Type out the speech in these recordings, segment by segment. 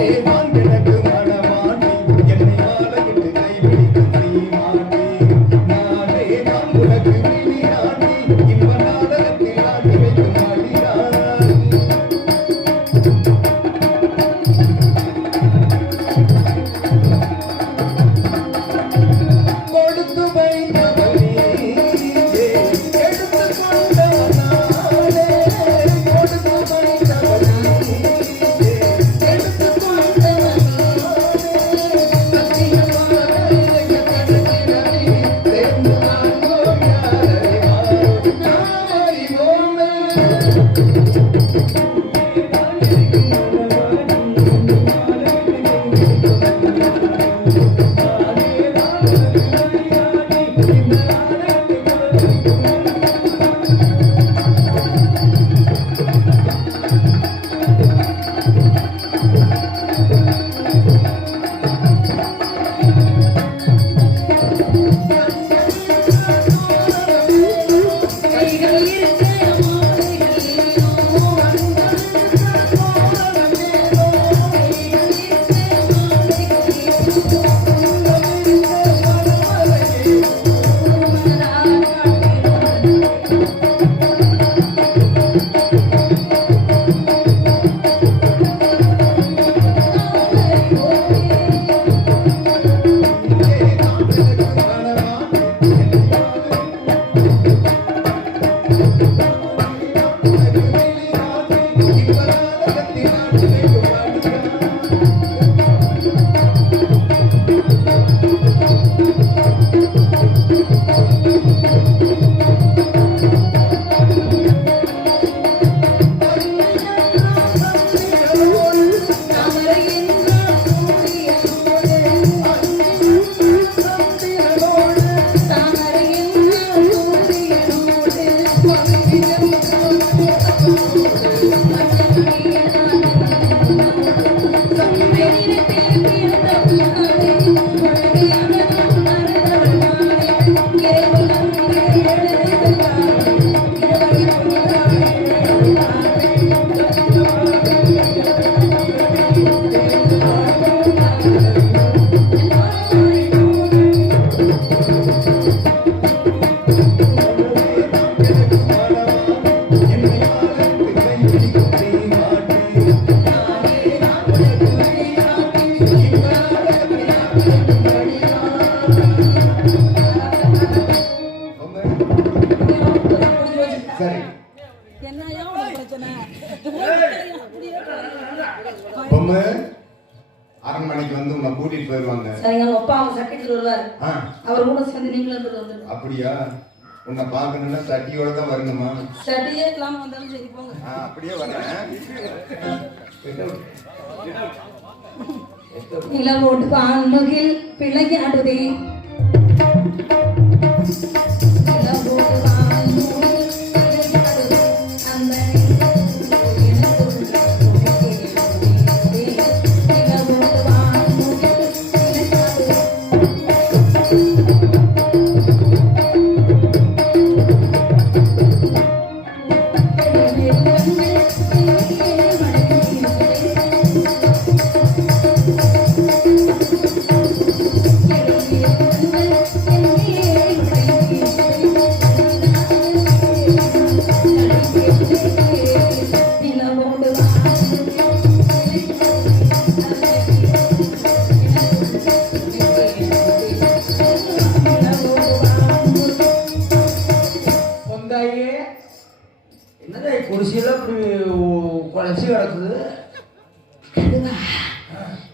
que அப்படியா? உன்னை பாக்கணும்னா சட்டியோட தான் வரணுமா? சட்டியே இல்லாம வந்தாலும் சரி போங்க. அப்படியே வரேன் நிலவோட்டு பான்முகில் பிள்ளையாடுதே.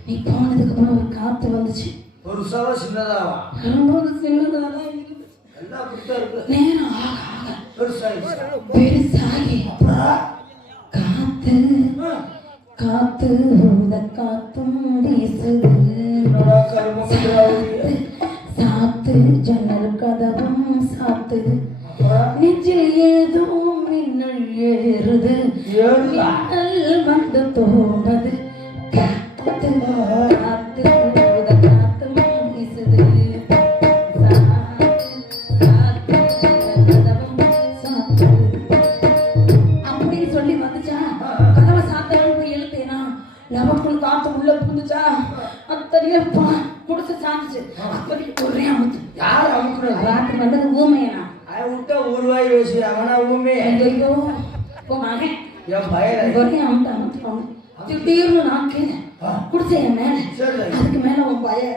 நீ போனதுக்கு அப்புறம் ஒரு காத்து வந்துச்சு. பெருசாவா சின்னதாவா? ரொம்ப சின்னதாவா நேரம் ஆக ஆக பெருசாகி. காத்து காத்து ஊத காத்தும் வீசுது. சாத்து ஜன்னல் கதவும் சாத்துது. நெஞ்சில் ஏதோ மின்னல் ஏறுது. வந்து தோணும் திடீர்னு நான் கேட்டேன். ஆ. குடிச்ச என் மேல. அதுக்கு மேல உன் பையன்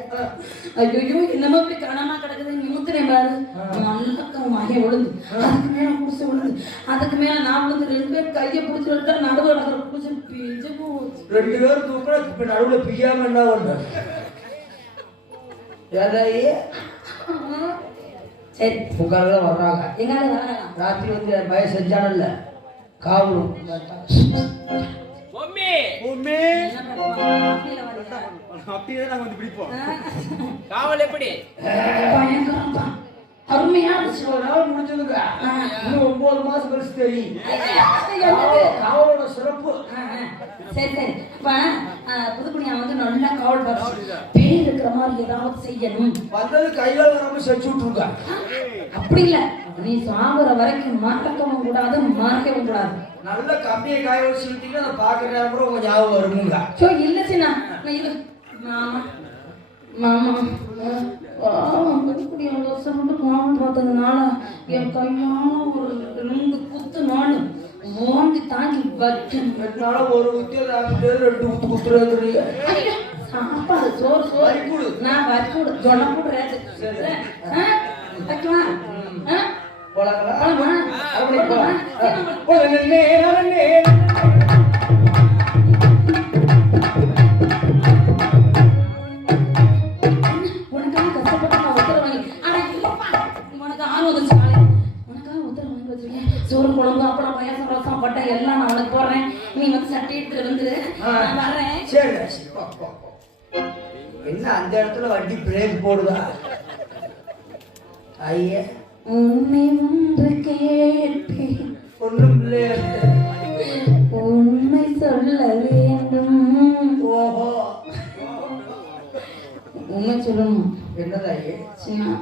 ஐயோ என்னமோ இப்படி கனமா கிடக்குது. நிமித்துறேன் பாரு. நல்லா மகன் விழுந்து. அதுக்கு மேல குடிச்சு விழுந்து. அதுக்கு மேல நான் விழுந்து ரெண்டு பேரும் கையை பிடிச்சி விட்டா நடுவு நடக்கிற குடிச்சு பிஞ்சு போச்சு. ரெண்டு பேரும் தூக்கினா இப்ப நடுவுல பிய்யாம என்ன ஒண்ணு சரி. வர்றாங்க. எங்கால ராத்திரி வந்து என் பையன் செஞ்சானல்ல. காவலும் மம்மி! வரியா? அப்படியே நாங்க வந்து பிடிப்போம். காவல் எப்படி? பயங்கரம்ப்பா. அருமையா இருந்துச்சு. ஒரு நாள் முடிஞ்சதுங்க. இன்னும் ஒன்பது மாசம் கழிச்சு தெரியும் காவலோட சிறப்பு. சரி சரி. இப்ப புதுக்குடியா வந்து நல்லா காவல் பார்த்து பேர் இருக்கிற மாதிரி ஏதாவது செய்யணும். வந்தது கைகால் வராம செஞ்சு விட்டுருங்க. அப்படி இல்ல. நீ சாகுற வரைக்கும் மறக்கவும் கூடாது மறைக்கவும் கூடாது நல்ல கம்பியை காய வச்சு விட்டீங்கன்னா அதை பார்க்குற நேரம் கூட உங்க ஞாபகம் வருமுங்க சோ இல்ல சின்ன நான் இது மாமா மாமா புதுக்குடி அவ்வளோ சவுண்டு காவல் பார்த்ததுனால என் கையால ஒரு ரெண்டு குத்து நாள் வாங்கி தாங்கி வைக்கணும் என்னால ஒரு குத்தி ரெண்டு குத்து குத்துறது சாப்பாடு சோறு சோறு. நான் வரிக்கூடு ஜொன்னக்கூடு ரேட்டு ஆ? வைக்கவா? சோறு குழம்பு அப்புறம் பாயாசம் ரசம் பட்டை எல்லாம் நான் உனக்கு போடுறேன் நீ வந்து சட்டை எடுத்துட்டு வந்து நான் வரேன் சரி என்ன அந்த இடத்துல வண்டி பிரேக் போடுதா ஐயே உன்னை ஒன்று கேட்பேன். ஒண்ணும் இல்லையே உண்மை சொல்ல வேண்டும். ஓஹோ. உண்மை சொல்லணும் என்னதா ஐயே சின்ன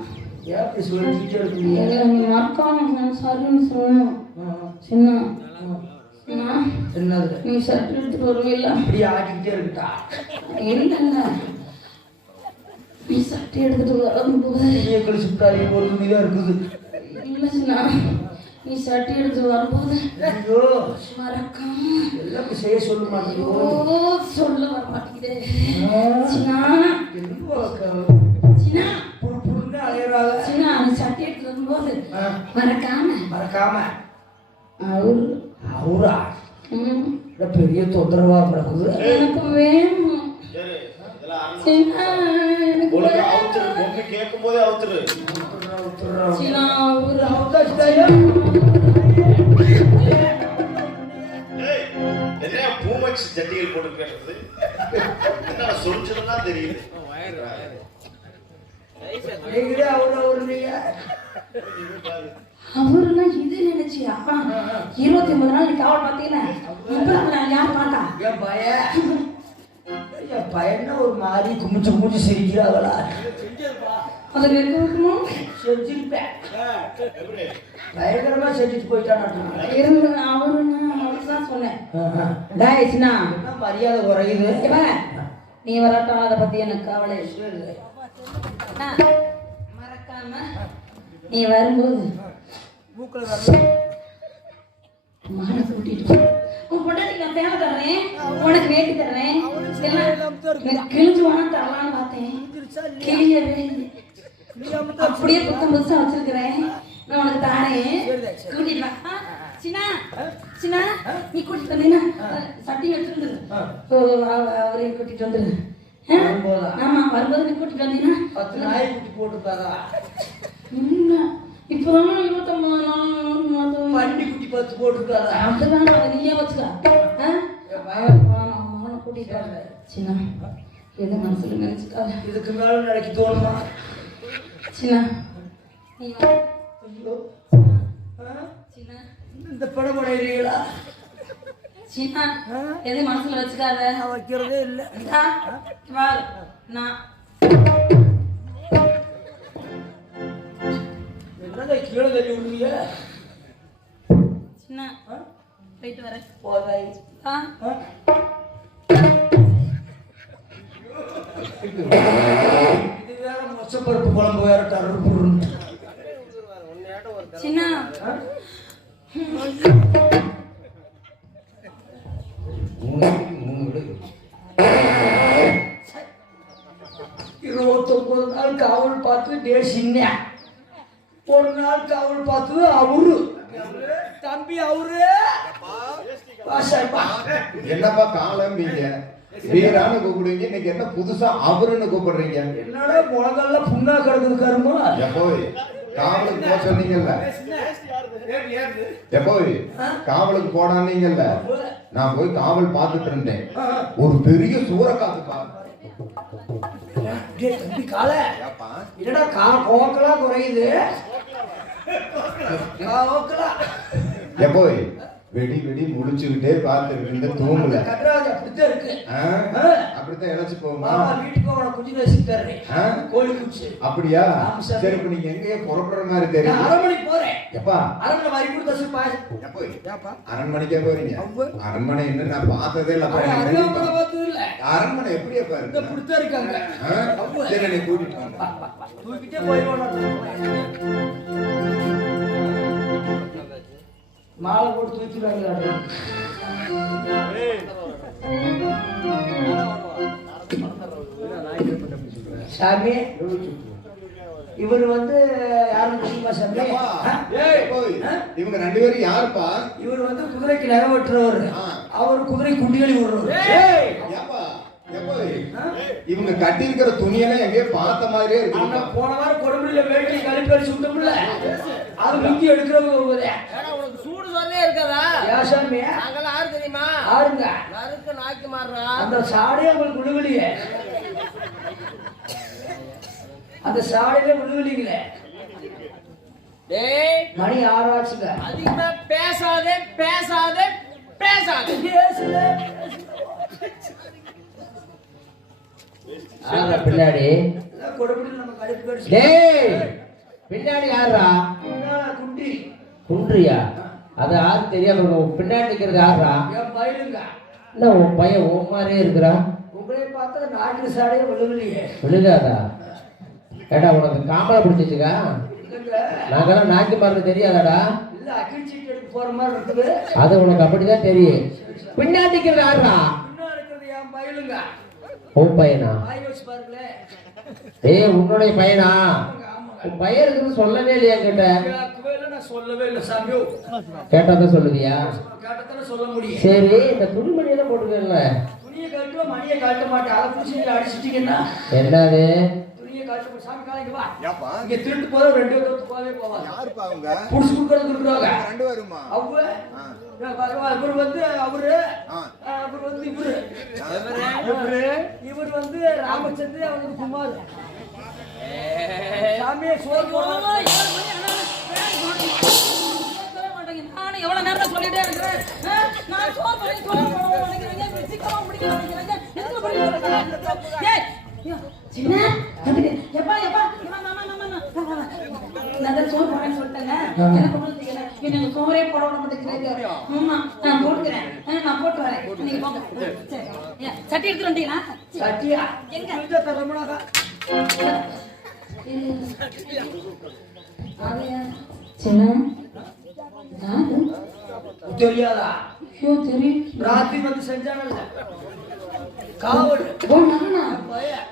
இப்படி சொல்லிட்டு இருக்கீங்க நீ. மறக்காம சரின்னு சொல்லணும். சின்ன சின்ன என்னது? நீ சட்டை எடுத்துட்டு வருவில்ல? இப்படி ஆடிக்கிட்டே இருக்கட்டா? இல்ல இல்ல நீ சட்டை எடுத்துட்டு வரும்போது ஒரு துணிதான் இருக்குது. இல்ல சின்ன நீ சட்டை எடுத்துட்டு வரும்போது மறக்காம. எல்லாம் செய்ய சொல்ல மாட்டேங்குது சொல்ல வர மாட்டேங்குதே. சின்ன புரு புருன்னு அலையறாங்க சின்ன நீ சட்டை எடுத்துட்டு வரும்போது மறக்காம. மறக்காம. அவரு. அவரா? பெரிய தொந்தரவா கிடக்குது. எனக்கு வேணும். எனக்கு. அவுத்துரு. பொண்ணு கேட்கும் போதே அவுத்துரு பூமக்ஸ் ஜட்டிகள் போட்டு கேட்டது என்ன சொல்லிச்சுன்னா தெரியுது நீங்களே அவரு அவரு நீங்க? அவருன்னா இது நினைச்சியா? இருபத்தி ஒன்பது நாள் நீ காவல் பார்த்தீங்களா? இப்ப நான் யார் பார்த்தா? என் பையன் என் பையன ஒரு மாதிரி குமிச்சு குமிச்சு சிரிக்கிறாங்களா? அது இருக்க வைக்கணும்? செஞ்சிருப்பேன் பயங்கரமா செஞ்சுட்டு போயிட்டான் இருந்து அவருன்னா அவரு தான் சொன்னேன். டேய் சின்னா. என்ன மரியாதை குறையுது. நீ வரட்டும் அதை பத்தி எனக்கு கவலை மறக்காம நீ வரும்போது மாலை கூட்டிட்டு வா. உன் பொண்டாட்டிக்கு நான் தேவை தர்றேன். உனக்கு வேட்டி தர்றேன். கிழிஞ்சு வேணா தரலான்னு பார்த்தேன். கிழியவே. அப்படியே புத்தம் புதுசா வச்சிருக்கிறேன். நான் உனக்கு தாரேன் கூட்டிட்டு வா. சின்னா சின்னா நீ கூட்டிட்டு வந்தீங்கன்னா சட்டி எடுத்துட்டு அவரையும் கூட்டிட்டு வந்துரு? ஆமா வரும்போது நீ கூட்டிட்டு வந்தீங்கன்னா பத்து நாய் குட்டி போட்டுருக்காரா இப்பதான் இருபத்தொன்பது பன்னி குட்டி பத்து போட்டுருக்காரா? அது வேணாம் நீயே வச்சுக்க. ஆ? என் பையன் ஆமா, அவனை கூட்டிட்டு சின்ன எது மனசுல நினைச்சுக்காத. இதுக்கு மேல நினைக்க தோணுமா? சின்ன. இந்த படம் படையிறீங்களா சின்ன. எது மனசுல வச்சுக்காத. வைக்கிறதே இல்லை. நான் என்னங்க கீழே தள்ளி விடுவீங்க சின்ன. போயிட்டு வரேன். போதாய் ஆ? வேற மொச்சப்பருப்பு குழம்பு வேற டர்ரு புர்ருன்னு. சின்ன. இருபத்தொன்பது நாள் காவல் பார்த்து டே சின்ன ஒரு நாள் காவல் பார்த்தது அவரு. தம்பி அவரு. என்னப்பா காலம் நீங்க? வீரான்னு கூப்பிடுவீங்க. இன்னைக்கு என்ன புதுசா அவருன்னு கூப்பிடுறீங்க? என்னடா முழங்கெல்லாம் புண்ணா கிடக்குது கருமா? எப்போய் காவலுக்கு போக சொன்னீங்கல்ல? எப்போய் காவலுக்கு போடானீங்கல்ல நான் போய் காவல் பார்த்துட்டு இருந்தேன். ஒரு பெரிய கால. ஏப்பா? என்னடா கா கோக்கலா குறையுது? எப்போய் வெடி வெடி முடிச்சுக்கிட்டே பார்த்துருக்கீங்க தூங்கல. கதிராஜா அப்படித்தான் இருக்கு. அப்படித்தான் இழைச்சு போகுமா வீட்டுக்கு அவனை குஞ்சு வச்சுட்டாரு கோழி குஞ்சு. அப்படியா? சரி எங்கேயோ புறப்படுற மாதிரி தெரியும் அரண்மனைக்கு போறேன். எப்பா? அரண்மனை மாதிரி கூட தசு பாயப்பா அரண்மனைக்கே போறீங்க? அரண்மனை நான் பார்த்ததே இல்ல பார்த்தது இல்ல அரண்மனை எப்படியா பாரு? இப்படித்தான் இருக்காங்க. சரி என்னை கூட்டிட்டு தூக்கிட்டே போட்டு தூக்கிடுவாங்க சாமி இவர் வந்து யாரும் தெரியுமா சாமி? இவங்க ரெண்டு பேரும் யாருப்பா? இவர் வந்து குதிரைக்கு நகை வெட்டுறவர். அவர் குதிரை குண்டிகளி விடுறவர்? இவங்க கட்டி இருக்கிற துணியெல்லாம் எங்கேயோ பார்த்த மாதிரியே இருக்கு. போன வாரம் கொடுமுடியில வேட்டி கழிப்பறி சுத்தமில்ல அது முங்கி எடுக்கிறவங்க சூடு சொல்லே இருக்காதா? சாமி? நாங்கெல்லாம் யாரு தெரியுமா? ஆறுங்க நறுக்கு நாய்க்கு மாறுறா. அந்த சாடையே உங்களுக்கு விழுகலையே. அந்த சாடையில விழுகலீங்களே. டேய் மணி ஆறாச்சுங்க. அதிகமா பேசாதே பேசாதே பேசாதே. பேசுல பின்னாடி. பின்னாடி யாரா குண்டி. குன்றியா? அது யாரு தெரியாம பின்னாடி நிக்கிறது யாரா என் பயிலுங்க என்ன உன் பையன் உன் மாதிரியே இருக்கிறான் உங்களை பார்த்தா நாட்டு சாடையே விழுகலையே. விழுகாதா? ஏடா உனக்கு காமலை பிடிச்சிச்சுக்கா? நாங்கெல்லாம் நாய்க்கு மருந்து தெரியாதாடா? இல்ல மாதிரி இருக்குது. அது உனக்கு அப்படிதான் தெரியும். பின்னாடி நிக்கிறது யாரா இருக்கிறது என் உன் பையனா? ஏய் உன்னுடைய பையனா. உன் பையன் இருக்குன்னு சொல்லவே இல்லையா என்கிட்ட? சொல்லவே இல்லை சாமியோ சொல்லுவியா? கேட்டதானே சொல்ல முடியும். சரி இந்த துணிமணியெல்லாம் போட்டுக்கல துணியை கட்டுவோம் மணியை கட்ட மாட்டேன். அதை பிடிச்சி நீங்க அடிச்சிட்டீங்கன்னா என்னது? துணியை கட்ட. சாமி காலைக்கு வா. ஏப்பா? இங்க திருட்டு போத ரெண்டு பேரும் போகவே போவாங்க. யாருப்பா அவங்க? புடிச்சு கொடுக்கறது கொடுக்குறாங்க ரெண்டு பேருமா? அவங்க? ஆ. இவர் வந்து அவரு. ஆ. அவர் வந்து இவரு. இவர். வந்து ராமச்சந்திர அவனுக்கு குமார். சாமியை சோறு. நீ எவ்வளவு நேரம் சொல்லிட்டே இருக்கிற? நான் சோர் பண்ணி சோர் போட நினைக்கிறீங்க. சீக்கிரமா ஏய்! எப்பா எப்பா? நான் சோர் போறேன்னு சொல்லிட்டேங்க. எனக்கு ஒன்றும் தெரியல. எனக்கு சோரே போட நான் போட்டுக்கிறேன். நான் போட்டு வரேன். நீங்க சட்டி எடுத்துட்டு வந்தீங்களா சட்டியா? எங்க? தரமுனாக்கா சின்ன தெரியாதா? ஐயோ, தெரியும். ராத்திரி வந்து செஞ்சானல்ல காவல். ஓ, நானா? பையன்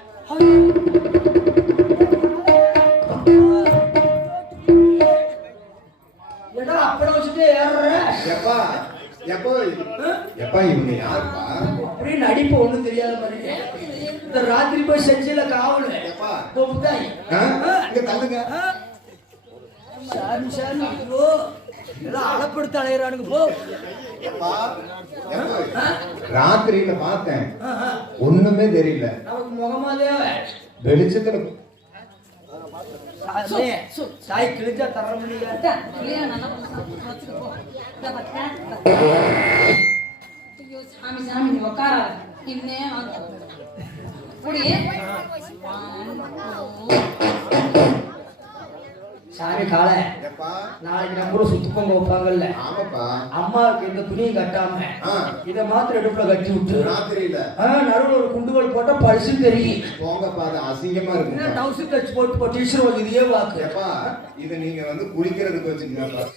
ஏடா அப்படம் வச்சுட்டு ஏறுற? எப்பா எப்போ எப்பா இவங்க யாருப்பா? அப்படியே நடிப்பு ஒண்ணும் தெரியாத மாதிரி. இந்த ராத்திரி போய் செஞ்சில காவல். எப்பா? தொப்புதாய் ஆ? இங்க தள்ளுங்க. சாமி சாமி எல்லாம் அளப்படுத்த அலையிறானுங்க போ. ராத்திரியில பார்த்தேன். ஒண்ணுமே தெரியல. நமக்கு முகமாதே வெளிச்சத்துல சாய் கிழிச்சா தர முடியாது சாமி சாமி இன்னே முடியே சாமி காலை. நாளைக்கு நம்ம ஊர்ல சுத்து பொங்க வைப்பாங்கல்ல. ஆமாப்பா. அம்மாவுக்கு இந்த துணியை கட்டாம. இதை மாத்திரம் இடுப்புல கட்டி விட்டு ராத்திரியில. நடுவுல ஒரு குண்டுகள் போட்டா பரிசு தெரியும். போங்கப்பா அது அசிங்கமா இருக்கு. டவுசர் தச்சு போட்டு டீச்சர் இதையே வாக்கு. இத நீங்க வந்து குளிக்கிறதுக்கு வச்சுக்கங்கப்பா.